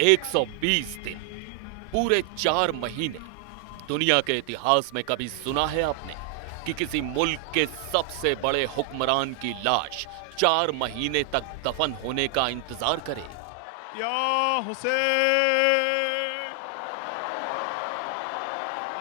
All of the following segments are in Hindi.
120 दिन, पूरे 4 महीने। दुनिया के इतिहास में कभी सुना है आपने कि किसी मुल्क के सबसे बड़े हुक्मरान की लाश 4 महीने तक दफन होने का इंतजार करे? या हुसैन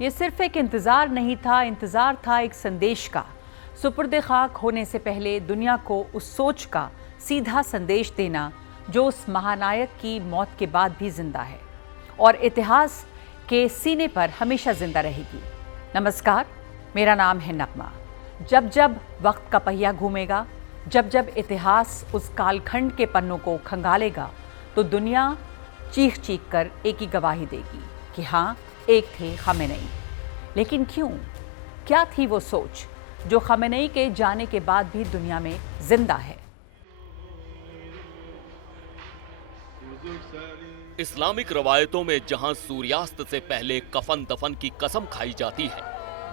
ये सिर्फ एक इंतज़ार नहीं था, इंतज़ार था एक संदेश का। सुपुर्द खाक होने से पहले दुनिया को उस सोच का सीधा संदेश देना जो उस महानायक की मौत के बाद भी जिंदा है और इतिहास के सीने पर हमेशा जिंदा रहेगी। नमस्कार, मेरा नाम है नगमा। जब जब वक्त का पहिया घूमेगा, जब जब इतिहास उस कालखंड के पन्नों को खंगालेगा, तो दुनिया चीख चीख कर एक ही गवाही देगी कि हाँ, एक थे खामेनेई। लेकिन क्यों? क्या थी वो सोच जो खामेनेई के जाने के बाद भी दुनिया में जिंदा है? इस्लामिक रवायतों में जहां सूर्यास्त से पहले कफन दफन की कसम खाई जाती है,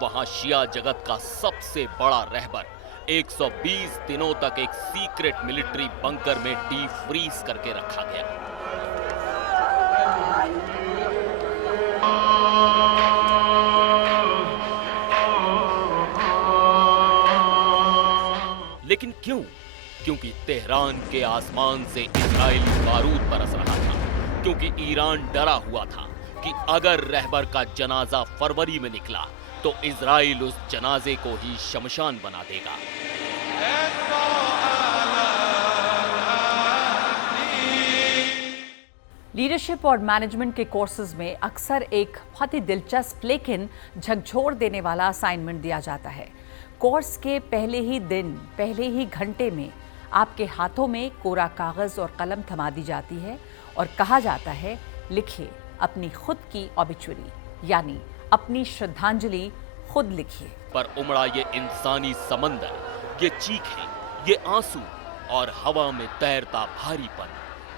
वहां शिया जगत का सबसे बड़ा रहबर 120 दिनों तक एक सीक्रेट मिलिट्री बंकर में डीप फ्रीज करके रखा गया। लेकिन क्यों? क्योंकि तेहरान के आसमान से इजरायली बारूद बरस रहा था, क्योंकि ईरान डरा हुआ था कि अगर रहबर का जनाजा फरवरी में निकला तो इजराइल उस जनाजे को ही शमशान बना देगा। लीडरशिप और मैनेजमेंट के कोर्सेज में अक्सर एक बहुत ही दिलचस्प लेकिन झकझोर देने वाला असाइनमेंट दिया जाता है। कोर्स के पहले ही दिन, पहले ही घंटे में आपके हाथों में कोरा कागज और कलम थमा दी जाती है और कहा जाता है, लिखिए अपनी खुद की ऑबिचुरी, यानी अपनी श्रद्धांजलि खुद लिखिए। पर उमड़ा ये इंसानी समंदर, ये चीखें, ये आंसू और हवा में तैरता भारीपन,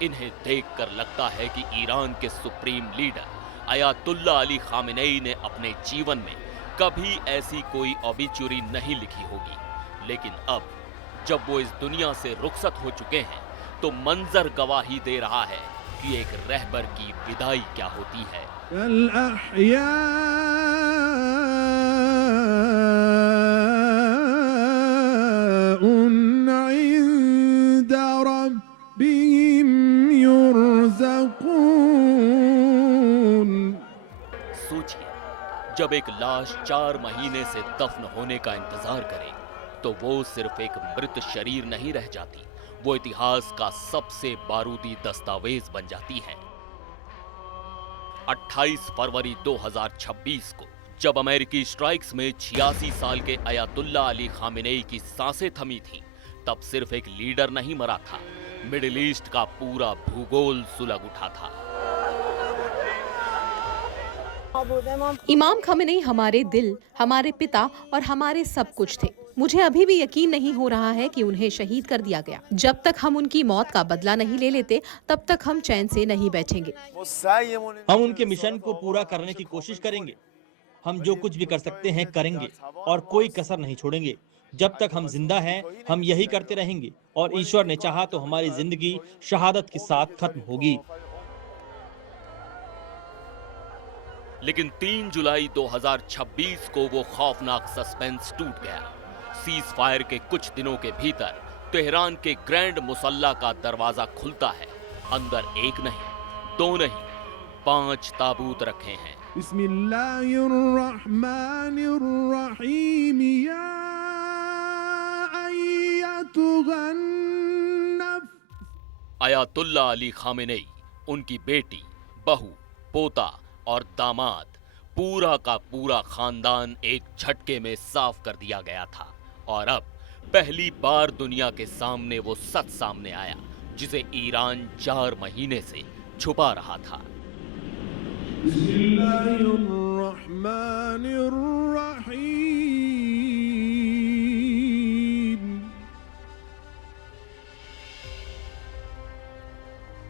इन्हें देखकर लगता है कि ईरान के supreme leader Ayatollah Ali Khamenei ने अपने जीवन में कभी ऐसी कोई ऑबिचुरी नहीं लिखी होगी। लेकिन अब जब वो इस दुनिया से रुखसत हो चुके हैं, तो मंजर गवाही दे रहा है कि एक रहबर की विदाई क्या होती है। सोचिए, जब एक लाश 4 महीने से दफन होने का इंतजार करे, तो वो सिर्फ एक मृत शरीर नहीं रह जाती, वो इतिहास का सबसे बारूदी दस्तावेज बन जाती है। 28 फरवरी 2026 को जब अमेरिकी स्ट्राइक्स में 86 साल के अयातुल्ला अली खामेनेई की सांसें थमी थीं, तब सिर्फ एक लीडर नहीं मरा था, मिडिल ईस्ट का पूरा भूगोल सुलग उठा था। इमाम खामेनेई हमारे दिल, हमारे पिता और हमारे सब कुछ थे। मुझे अभी भी यकीन नहीं हो रहा है कि उन्हें शहीद कर दिया गया। जब तक हम उनकी मौत का बदला नहीं ले लेते, तब तक हम चैन से नहीं बैठेंगे। हम उनके मिशन को पूरा करने की कोशिश करेंगे। हम जो कुछ भी कर सकते हैं करेंगे और कोई कसर नहीं छोड़ेंगे। जब तक हम जिंदा हैं, हम यही करते रहेंगे और ईश्वर ने चाहा तो हमारी जिंदगी शहादत के साथ खत्म होगी। लेकिन 3 जुलाई 2026 को वो खौफनाक सस्पेंस टूट गया। सीज फायर के कुछ दिनों के भीतर तेहरान के ग्रैंड मुसल्ला का दरवाजा खुलता है। अंदर एक नहीं, 2 नहीं, 5 ताबूत रखे हैं। बिस्मिल्लाहिर्रहमानिर्रहीम या अय्यतुहन नफ्स। अयातुल्ला अली खामेनेई, उनकी बेटी, बहू, पोता और दामाद, पूरा का पूरा खानदान एक झटके में साफ कर दिया गया था। और अब पहली बार दुनिया के सामने वो सच सामने आया जिसे ईरान 4 महीने से छुपा रहा था। बिस्मिल्लाहिर्रहमानिर्रहीम।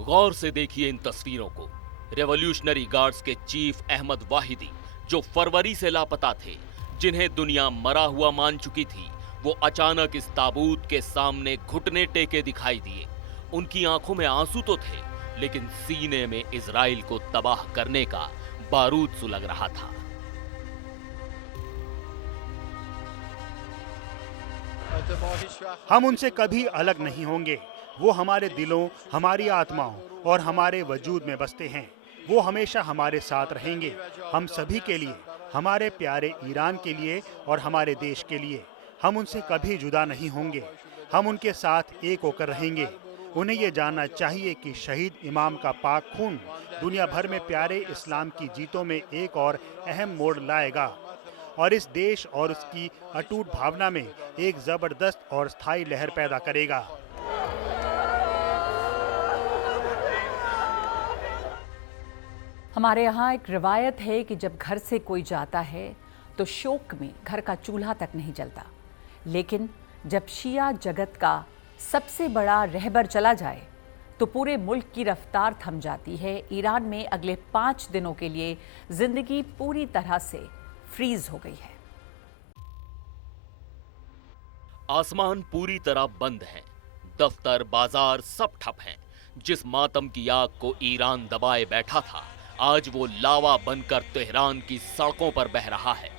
गौर से देखिए इन तस्वीरों को। रेवोल्यूशनरी गार्ड्स के चीफ अहमद वाहिदी, जो फरवरी से लापता थे, जिन्हें दुनिया मरा हुआ मान चुकी थी, वो अचानक इस ताबूत के सामने घुटने टेके दिखाई दिए। उनकी आंखों में आंसू तो थे, लेकिन सीने में इजराइल को तबाह करने का बारूद सुलग रहा था। हम उनसे कभी अलग नहीं होंगे। वो हमारे दिलों, हमारी आत्माओं और हमारे वजूद में बसते हैं। वो हमेशा हमारे साथ रहेंगे, हम सभी के लिए, हमारे प्यारे ईरान के लिए और हमारे देश के लिए। हम उनसे कभी जुदा नहीं होंगे। हम उनके साथ एक होकर रहेंगे। उन्हें ये जानना चाहिए कि शहीद इमाम का पाक खून दुनिया भर में प्यारे इस्लाम की जीतों में एक और अहम मोड़ लाएगा और इस देश और उसकी अटूट भावना में एक जबरदस्त और स्थायी लहर पैदा करेगा। हमारे यहाँ एक रिवायत है कि जब घर से कोई जाता है तो शोक में घर का चूल्हा तक नहीं जलता, लेकिन जब शिया जगत का सबसे बड़ा रहबर चला जाए तो पूरे मुल्क की रफ्तार थम जाती है। ईरान में अगले 5 दिनों के लिए जिंदगी पूरी तरह से फ्रीज हो गई है। आसमान पूरी तरह बंद है, दफ्तर बाजार सब ठप हैं। जिस मातम की आग को ईरान दबाए बैठा था, आज वो लावा बनकर तेहरान की सड़कों पर बह रहा है।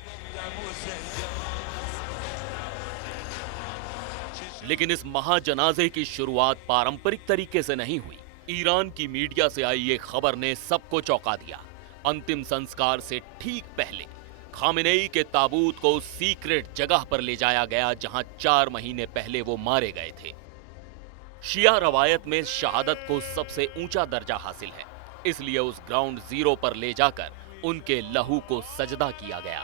लेकिन इस महाजनाजे की शुरुआत पारंपरिक तरीके से नहीं हुई। ईरान की मीडिया से आई ये खबर ने सबको चौंका दिया। अंतिम संस्कार से ठीक पहले खामेनेई के ताबूत को सीक्रेट जगह पर ले जाया गया, जहां 4 महीने पहले वो मारे गए थे। शिया रवायत में शहादत को सबसे ऊंचा दर्जा हासिल है, इसलिए उस ग्राउंड जीरो पर ले जाकर उनके लहू को सजदा किया गया।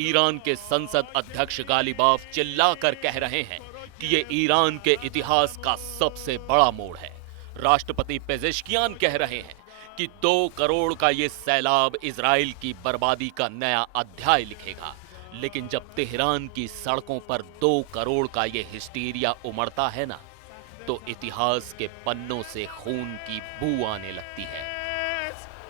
ईरान के संसद अध्यक्ष गालिबाफ चिल्लाकर कह रहे हैं कि ये ईरान के इतिहास का सबसे बड़ा मोड़ है। राष्ट्रपति पेजेश्कियान कह रहे हैं कि 2 करोड़ का ये सैलाब इजराइल की बर्बादी का नया अध्याय लिखेगा। लेकिन जब तेहरान की सड़कों पर 2 करोड़ का ये हिस्टीरिया उमड़ता है ना, तो इतिहास के पन्नों से खून की बू आने लगती है।